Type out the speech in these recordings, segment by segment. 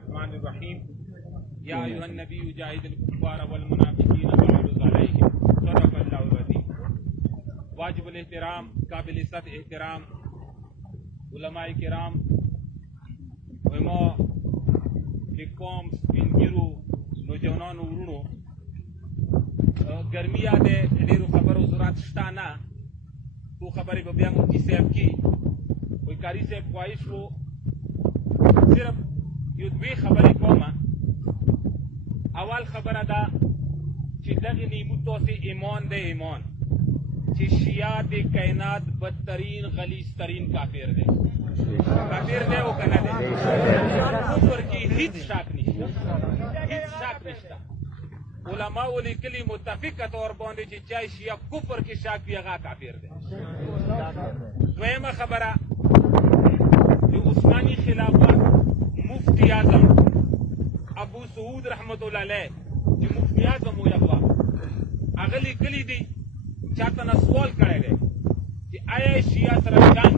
الرحمن الرحیم یا ایها النبی جاهد الکفار والمنافقین واغلظ علیہم صدق اللہ العظیم. واجب الاحترام قابل سطح احترام علماء کرام وما د قوم سپینګیرو نوجوانانو ورونو ګرمیا د ډېرو خبرو ضرورت شته نه. څو خبرې به بیا مفتي صاحب کي وایي قاري صاحب خواهش و صرف یو دوې خبرې کومه. اول خبره ده چې دغې نعمتو سې ایمان دی ایمان چې شیعه د کائنات بدترین غلیظترین کافر دی. کافر دی او که نه دی؟ کفر کې هیڅ شک نشته، هیڅ شک نشته. علماء لیکلي متفقه طور باندې چې چا شیعه کفر کې شک وي هغه کافر دی. دویمه خبره د عثماني خلافت مفتی اعظم ابو سعود رحمت الله علیه چې مفتی اعظم و یغوا هغه لیکلي دي چاته نه سوال کړی دی چې آیا شیعه سره جنګ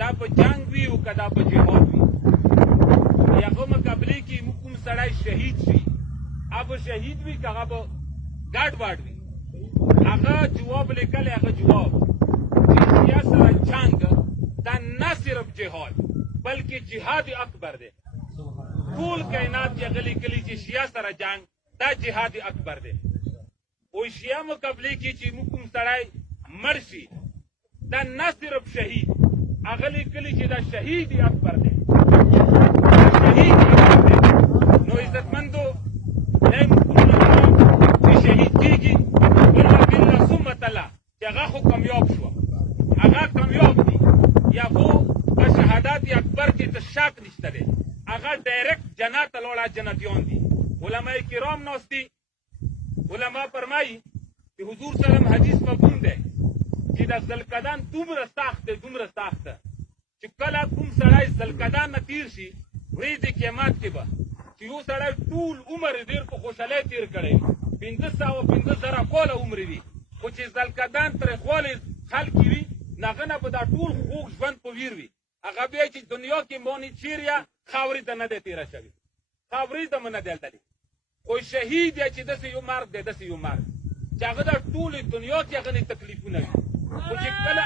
دا په جنګ وي او که دا په جهاد وي. هغه مقابلې کې موږ کوم سړی شهید شي هغه شهید وي که هغه به ګډ واډ وي. هغه جواب لیکلی هغه جواب چې شیعه سره جنګ دا نه صرف جهاد بلکې جهاد اکبر دی. ټول کائنات کې هغه لیکلي چې شیعه سره جنګ دا جهاد اکبر دی. او شیعه مقابلې کې چې موږ کوم سړی مړ شي دا نه صرف شهید هغه لیکلي چې دا شهید اکبر دی. شهید اکبر دی. نو عزتمندو دی چې شهید کېږي والله بالله ثم تله چې هغه خو کامیاب شوه، هغه کامیاب دي یا خو په شهادت اکبر کې څه شک نشته دی. هغه ډایرکټ جنت ته لاړه جنتیان دي. علماء کرام ناست دي. علما فرمایي چې حضور سلم حدیث مفهوم دی چې د ذوالقعدان دومره سخت دی دومره سخت چې کله کوم سړی ذوالقعدان نه تیر شي ورځ د قیامت کې به چې یو سړی ټول عمر ډېر په خوشحالۍ تیر کړی 500 کاله عمر وي خو چې ذوالقعدان ترېخوالی خلک وي نو هغه نه به دا ټول خوږ ژوند په ویر وي. هغه بیا چې دنیا کې مونې چیریا خاورې ته نه دی تېره شوې، خاورې ته مو نه دی هلته خو شهید یا چې داسې یو مرګ دی داسې یو مرګ چې هغه دا ټولې دنیا کې هغه نه تکلیفونه وي خو چې کله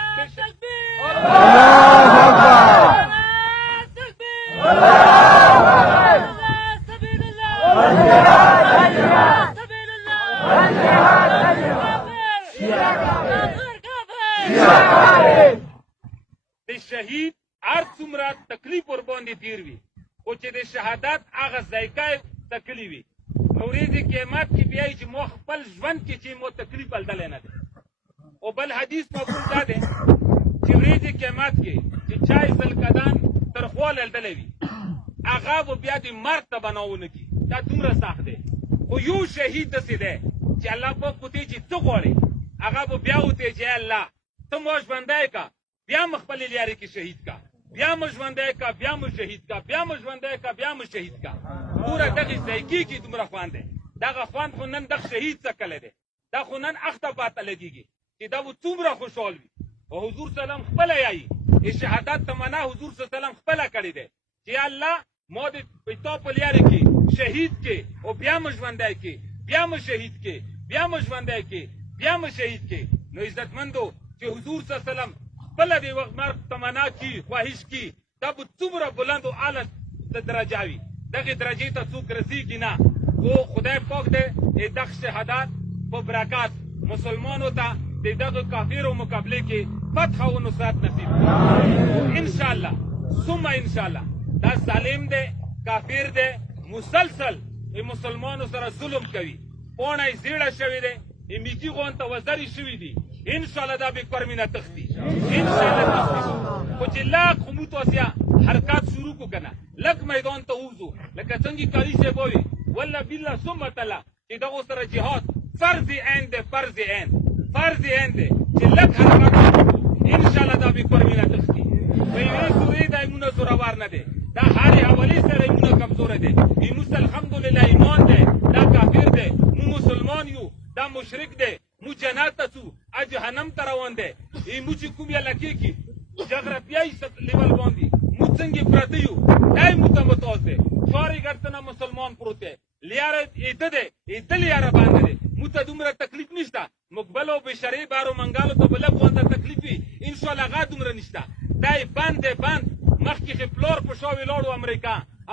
د شهید هر څومره تکلیف ورباندې تیر وي خو چې د شهادت هغه ذایقه تکلی وي نو ورځې قیامت کې بیا چې مو خپل ژوند کې چې مو تکلیف بلدلی نه دی. او بل حدیث مفهوم دا دی چې ورځې قیامت کې چې چا ذوالقعدان ترخوا لدلی وي هغه به بیا د مرګ ته به نه کي. دا دومره سخت دی. خو یو شهید داسې دی چې الله پاک ورته چې څه غواړې هغه به بیا ورته چې الله ته مو ژوندی که بیا مو خپلې لارې کې شهید که بیا مو ژوندی که بیا مو شهید که بیا مو ژوندی که بیا مو شهید که. پوره دغې ذایقې کې دومره خوند دی. دغه خوند خو نن دغه شهید څکلی دی. دا خو نن اخته پاته لګېږي چې دا به څومره خوشحال وي. او حضور سلام خپله یایي شهادت تمنا حضور سلام خپله کړې دی چې الله ما د تا په لارې کې شهید کې او بیا مو ژوندی کې بیا مو شهید کې بیا مو ژوندی کې بیا مو شهید کې. نو عزتمندو چې حضور سلام خپله د وخت مرګ تمنا کی خواهش کی دا به څومره بلند او اعلی درجه وي. دغې درجې ته څوک رسېږي نه. خو خدای پاک دی د دغه شهادت په برکات مسلمانو ته د دغه کافرو مقابلې کې فتح او نصرت نصیب کړي انشاءالله ثم انشاءالله. دا ظالم دی کافر دی مسلسل مسلمانو سره ظلم کوي. پاڼه یې زیړه شوې دی میږي غونته وزرې شوي دي. انشاءالله دا به کرمینه تختی انشاءالله تختی. خو چې لاک خو موږ تاسې حرکات شروع کو کنه لک میدان ته ووځو لکه څنګه کاري صاحب وایي والله بالله ثم تله چې دغو سره جهاد فرض عین دی فرض عین فرض عین دی چې لک حرکات وکړو انشاءالله دا به کرمینه تختی. په یوې سورې دا ایمونه زورور نه دی. دا هرې حوالې سره ایمونه کمزوره دی. ایموس الحمدلله ایمان دی دا کافر دی مو مسلمان یو دا مشرک دی مو جنت ته ځو جهنم ته روان دی. مو چې کوم یې لکې کې جغرافیایي لیول باندې موږ څنګه پراته یو دا یې موږ ته متوازی دواری ګرځنه مسلمان پروت دی لیاره ایده دی ایده لیاره باندې دی موږ ته دومره تکلیف نشته موږ بل او بشري بارو منګالو ته بله غونده تکلیف وي انشاءالله هغه دومره نشته دا یې بند دی بند مخکې چې پلور په شا ولاړو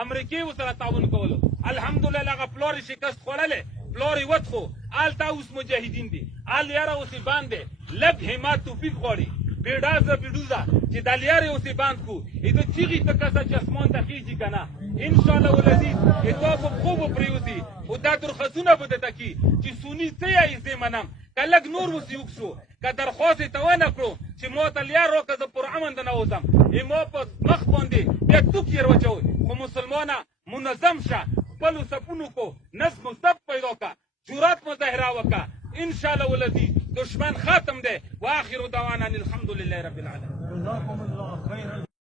امریکې ورسره تعاون کولو الحمدلله هغه پلور یې شکست خوړلی پلور یې وڅښو هلته اوس مجاهدین دي هل یاره اوس یې بند دی لږ همت توفیق غواړي بیډازه بیډوزه چې دا لیارې اوس یې بند کړو ایده چیغې ته کسه چې اسمان ته خیږي که نه انشاءالله ولذیذ ایده په پښو به پرېوځي خو دا درخواستونه به درته کي چې سوني څه یایي زه منم که لږ نور اوس یې وکړو که درخواست یې ته ونه کړو چې ما ته لیار راکړه زه پرامن دننه وځم ما په مخ باندې بیا توک یې واچوئ خو مسلمانه منظم شه خپلو صفونو کو نظم و ضبط پیدا که جرأت مظاهره وکړه انشاءالله ولذیذ دشمن ختم دی واخر دعوانا الحمد لله رب العالمين.